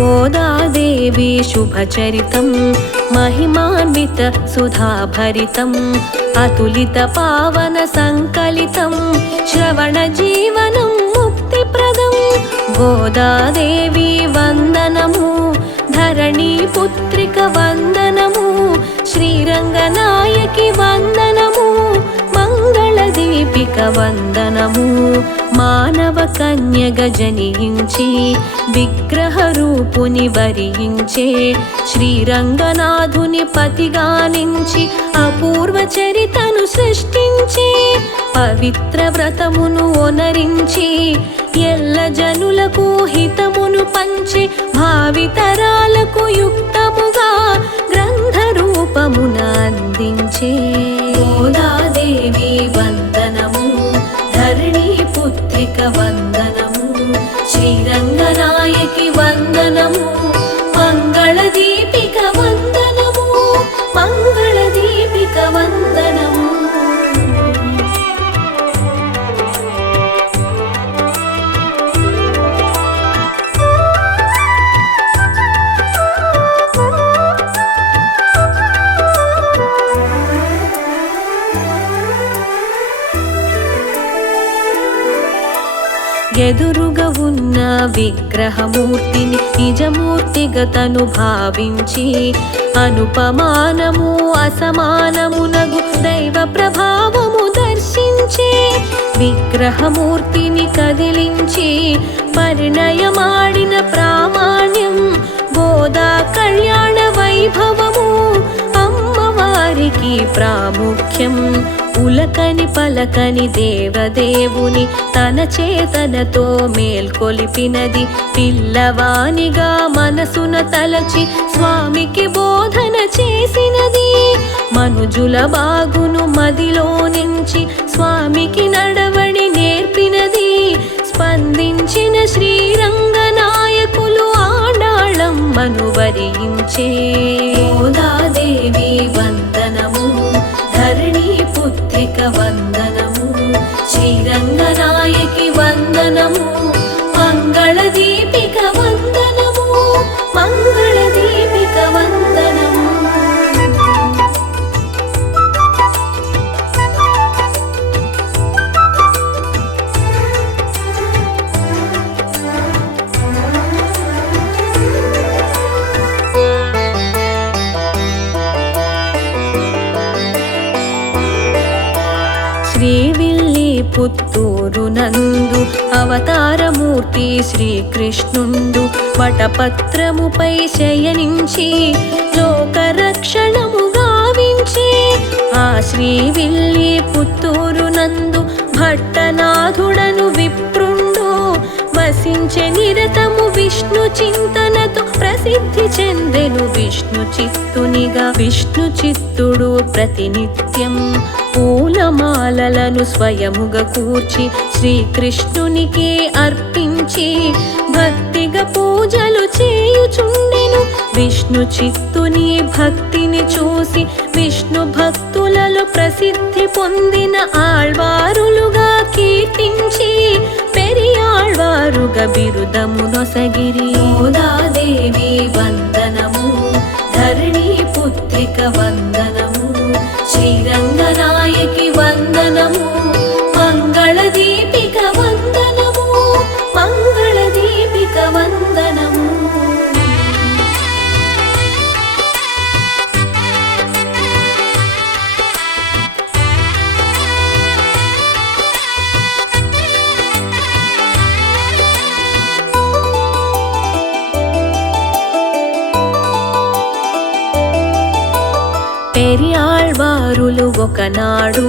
గోదాదేవి శుభచరితం మహిమాన్విత సుధాభరితం అతులిత పావన సంకలితం శ్రవణ జీవనం ముక్తిప్రదం. గోదాదేవి వందనము, ధరణీ పుత్రిక వందనము, శ్రీరంగనాయకి వందనము, మంగళదీపిక వందనము. మానవ కన్యగ జనించి విగ్రహ రూపుని వరించే శ్రీరంగనాథుని పతిగానించి అపూర్వ చరితను సృష్టించి పవిత్ర వ్రతమును ఒనరించి ఎల్ల జనులకు హితమును పంచి భావితరాలకు యుక్తముగా గ్రంథ రూపమున అందించే. గోదాదేవి వందనము, ధరణీ పుత్రిక వందనము, శ్రీరంగనాయకి వందనము, మంగళదీపిక వందనము, మంగళదీపిక వందనము. ఎదురుగా ఉన్న విగ్రహమూర్తిని నిజమూర్తిగా తను భావించి అనుపమానము అసమానమునగు దైవ ప్రభావము దర్శించే విగ్రహమూర్తిని కదిలించి పరిణయమాడిన ప్రామాణ్యం గోదా కళ్యాణ వైభవము అమ్మవారికి ప్రాముఖ్యం. ఉలకని పలకని దేవదేవుని తన చేతనతో మేల్కొలిపినది పిల్లవానిగా మనసున తలచి స్వామికి బోధన చేసినది. మనుజుల బాగును మదిలో నుంచి స్వామికి నడవడి నేర్పినది. స్పందించిన శ్రీరంగనాయకులు ఆడాళమ్మను వరించే. గోదాదేవి వందనము, ధరణీ పుత్రిక వందనము, శ్రీరంగనాయకి వందనము, మంగళదీపిక వందనము, మంగళదీపిక వందనము. శ్రీవిల్లి పుత్తూరు నందు అవతారమూర్తి శ్రీకృష్ణుండు వటపత్రముపై శయనించి లోకరక్షణము గావించి ఆ శ్రీవిల్లి పుత్తూరు నందు భట్టనాథుడను విప్రుండు వసించే నిరతము విష్ణు చింతనతో ప్రసిద్ధి చెందెను విష్ణు చిత్తునిగా. విష్ణు చిత్తుడు ప్రతినిత్యం పూలమాలలను స్వయముగా కూర్చి శ్రీకృష్ణునికి అర్పించి భక్తిగా పూజలు చేయుచుండెను. విష్ణు చిత్తుని భక్తిని చూసి విష్ణు భక్తులలో ప్రసిద్ధి పొందిన ఆళ్వారులుగా కీర్తించి పెరియాళ్వారుగా బిరుదము నొసగిరి. గోదాదేవి వందనము, ధరణీ పుత్రిక వందనము, శ్రీరంగనాయకి వందనము, మంగళదీపిక వందనము, మంగళదీపిక వందనము. పెరియాళ్వారులు ఒకనాడు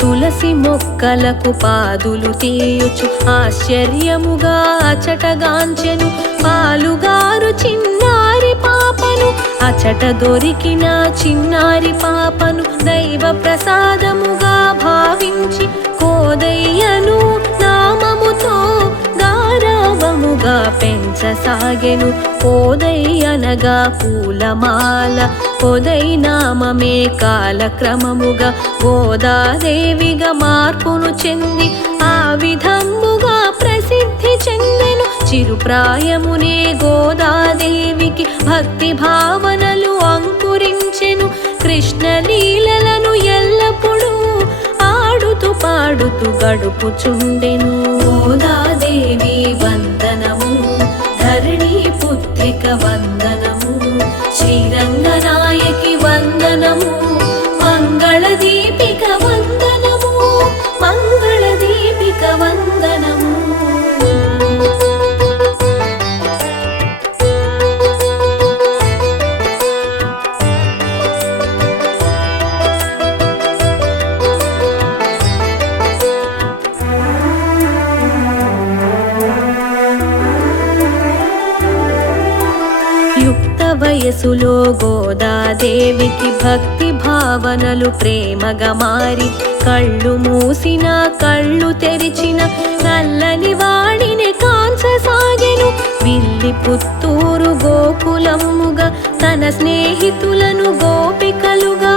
తులసి మొక్కలకు పాదులు తీయుచు ఆశ్చర్యముగా అచటగాంచెను పాలుగారు చిన్నారి పాపను. అచట దొరికిన చిన్నారి పాపను దైవ ప్రసాదముగా భావించి కోదయ్యను నామముతో గారావముగా పెంచసాగెను. కోదయ్యనగా పూలమాల, కొదై నామమే కాలక్రమముగా గోదాదేవిగా మార్పును చెంది ఆ విధముగా ప్రసిద్ధి చెందెను. చిరుప్రాయమునే గోదాదేవికి భక్తి భావనలు అంకురించెను. కృష్ణలీలలను ఎల్లప్పుడూ ఆడుతూ పాడుతూ గడుపుచుండెను. గోదాదేవి వందనము, ధరణి పుత్రిక వందనము, శ్రీరంగనాయకి వందనము, మంగళ దీపిక వందనము, మంగళ దీపిక వందనము. యుక్త వయసులో గోదాదేవికి భక్తి భావనలు ప్రేమగా మారి, కళ్ళు మూసిన కళ్ళు తెరిచిన నల్లని వాడిని కాంచసాగెను. విల్లి పుత్తూరు గోకులముగా తన స్నేహితులను గోపికలుగా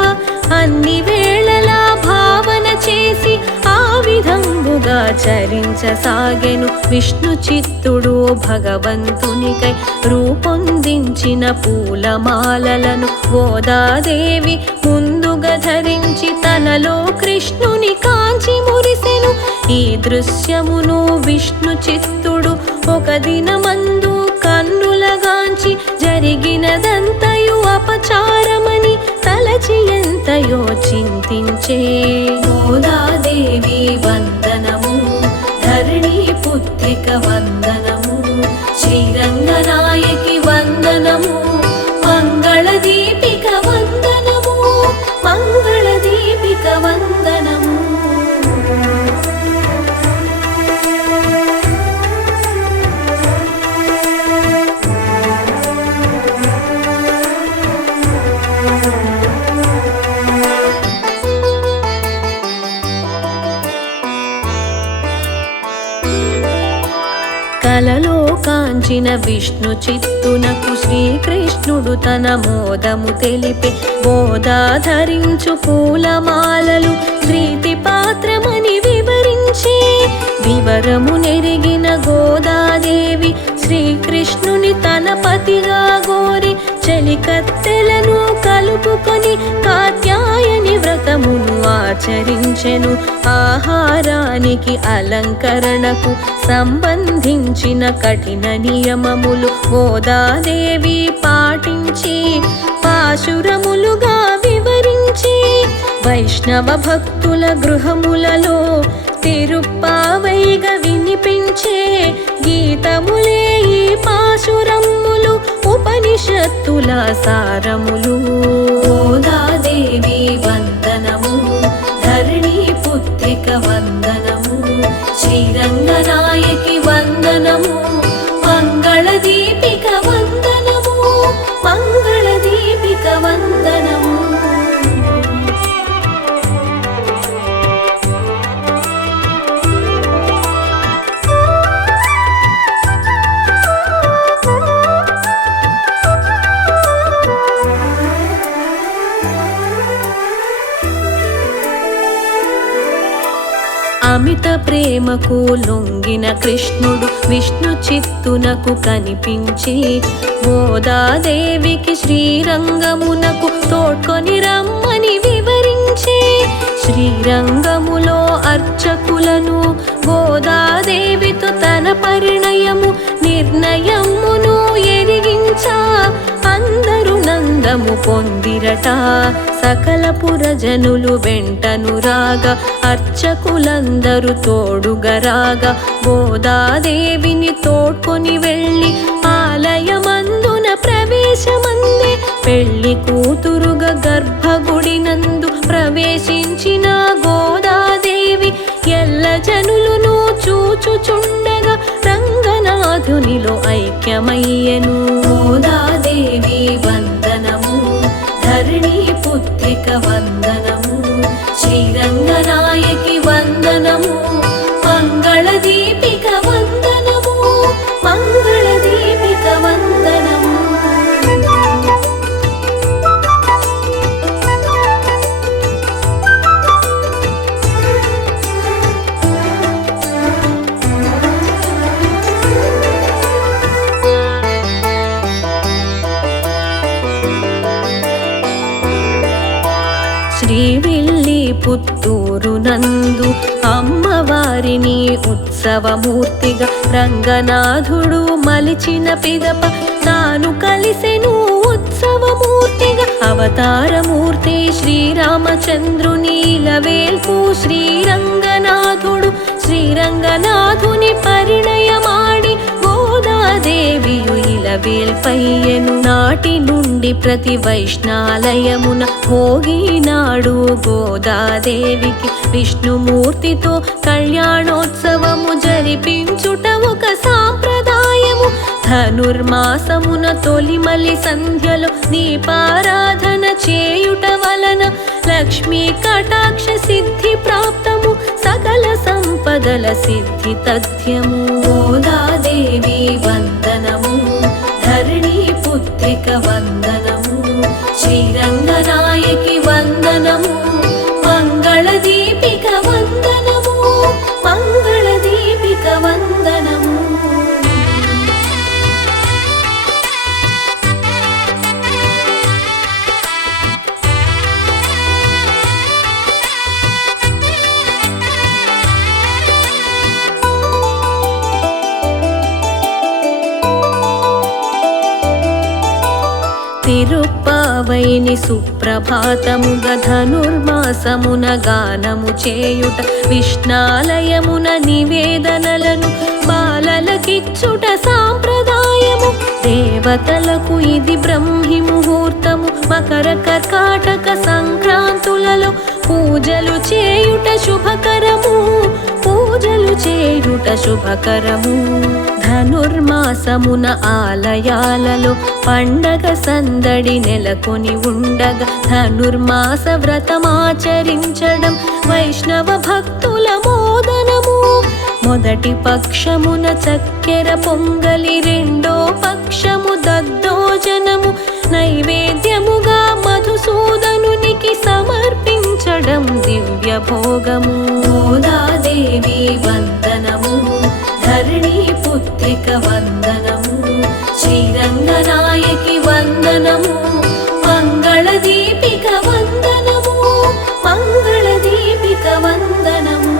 అన్ని వేళలా భావన చేసి ఆ విధంబుగా చరించసాగెను. విష్ణు చిత్తుడు భగవంతునికై రూపొందించిన పూలమాలలను గోదాదేవి ముందుగా ధరించి తనలో కృష్ణుని కాంచి మురిసెను. ఈ దృశ్యమును విష్ణు చిత్తుడు ఒక దినమందు కన్నులగాంచి జరిగినదంతయు అపచారమని తలచి ఎంతయో చింతించే. గోదాదేవి వందనము, ధరణి పుత్రిక వందనము, శ్రీరంగనాయకి వందనము, మంగళ దీపిక వందనము, మంగళ దీపిక వందనము. కలలో కాంచిన విష్ణు చిత్తునకు శ్రీకృష్ణుడు తన మోదము తెలిపే. గోదా ధరించు పూలమాలలు ప్రీతి పాత్రమని వివరించే. వివరము నెరిగిన గోదాదేవి శ్రీకృష్ణుని తన పతిగా గోరి చెలికత్తెలను కలుపుకొని కాత్యాయని వ్రతమును ఆచరించెను. ఆహారానికి అలంకరణకు సంబంధించిన కఠిన నియమములు గోదాదేవి పాటించి పాశురములుగా వివరించి వైష్ణవ భక్తుల గృహములలో తిరుప్పావైగా వినిపించే. గీతములే ఈ పాశురములు, ఉపనిషత్తుల సారములు. గోదాదేవి వందనము, ధరణి పుత్రిక వందనము, శ్రీరంగనాయకి వందనము, మంగళ దీపిక వందనము, మంగళ దీపిక వందనము. అమిత ప్రేమకు లొంగిన కృష్ణుడు విష్ణు చిత్తునకు కనిపించి గోదాదేవికి శ్రీరంగమునకు తోడ్కొని రమ్మని వివరించే. శ్రీరంగములో అర్చకులను గోదాదేవితో తన పరిణయము నిర్ణయమును ఎరిగించా. అందరూ నందము పొందిరట. సకల పురజనులు వెంటను రాగా, అర్చకులందరూ తోడుగా రాగా, గోదాదేవిని తోడ్కొని వెళ్ళి ఆలయమందున ప్రవేశమందే. పెళ్లి కూతురుగా గర్భగుడి నందు ప్రవేశించిన గోదాదేవి ఎల్ల జనులను చూచుచుండగా రంగనాథునిలో ఐక్యమయ్యెను. గోదాదేవి వందనము, ధరణి పుత్రిక వందనము, శ్రీరంగనాయకి వందనము, మంగళ దీపిక వందనము, మంగళ దీపిక వందనము. పుత్తూరు నందు అమ్మవారిని ఉత్సవమూర్తిగా రంగనాథుడు మలిచిన పిదప తాను కలిసెను ఉత్సవమూర్తిగా అవతారమూర్తి శ్రీరామచంద్రుని ఇలవేల్పు శ్రీరంగనాథుడు శ్రీరంగనాథుని పరిణయమాడి గోదాదేవియు ఇలవేల్పయ్యెను నాటి నుండి ప్రతి వైష్ణాలయమున భోగినాడు గోదాదేవికి విష్ణుమూర్తితో కళ్యాణోత్సవము జరిపించుట ఒక సాంప్రదాయము ధనుర్మాసమున తొలిమలి సంధ్యలో దీపారాధన చేయుట వలన లక్ష్మీ కటాక్ష సిద్ధి ప్రాప్తము సకల సంపదల సిద్ధి తథ్యము గోదాదేవి వందనము ధరణి పుత్రిక వందనము శ్రీరంగనాయకి వందనము మంగళ దీపిక వందనము మంగళ దీపిక వందనము తిరుప్పావైని సుప్రభాతముగ ధనుర్మాసమున గానము చేయుట విష్ణాలయమున నివేదనలను బాలలకిచ్చుట సాంప్రదాయము దేవతలకు ఇది బ్రహ్మి ముహూర్తము మకర కర్కాటక సంక్రాంతులలో పూజలు చేయుట శుభకరము పూజలు చేయుట శుభకరము ధనుర్మాసమున ఆలయాలలో పండగ సందడి నెలకొని ఉండగా ధనుర్మాస వ్రతమాచరించడం వైష్ణవ భక్తుల మోదనము మొదటి పక్షమున చక్కెర పొంగలి రెండో పక్షము దద్దోజనము నైవేద్యముగా మధుసూదనునికి సమర్పించడం దివ్య భోగము గోదాదేవి వందనము ధరణి పుత్రిక వందనము శ్రీరంగనాయకి వందనము మంగళ దీపిక వందనము మంగళ దీపిక వందనము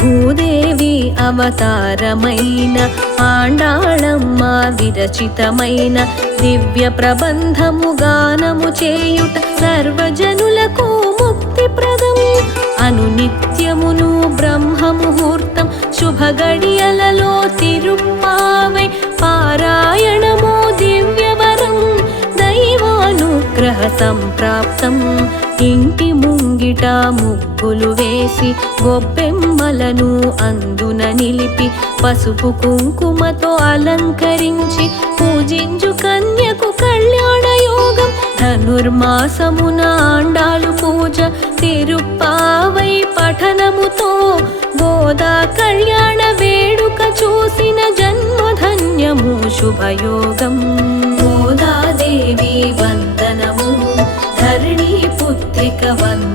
భూదేవి అవతారమైన ఆండాళమ్మ విరచితమైన దివ్య ప్రబంధము గానము చేయుట సర్వజనులకు ముక్తిప్రదము అనునిత్యమును బ్రహ్మ ముహూర్తం శుభ గడియలలో తిరుప్పావై పారాయణము దివ్యవరం దైవానుగ్రహ సంప్రాప్తం ఇంటి ముంగిట ముగ్గులు వేసి గొబ్బెమ్మలను అందున నిలిపి పసుపు కుంకుమతో అలంకరించి పూజించు కన్యకు కళ్యాణ యోగం ధనుర్మాసమున ఆండాలు పూజ తిరుప్పావై పఠనముతో గోదా కళ్యాణ వేడుక చూసిన జన్మధన్యము శుభయోగం గోదాదేవి వందనము ధరణి పుత్రిక వందనము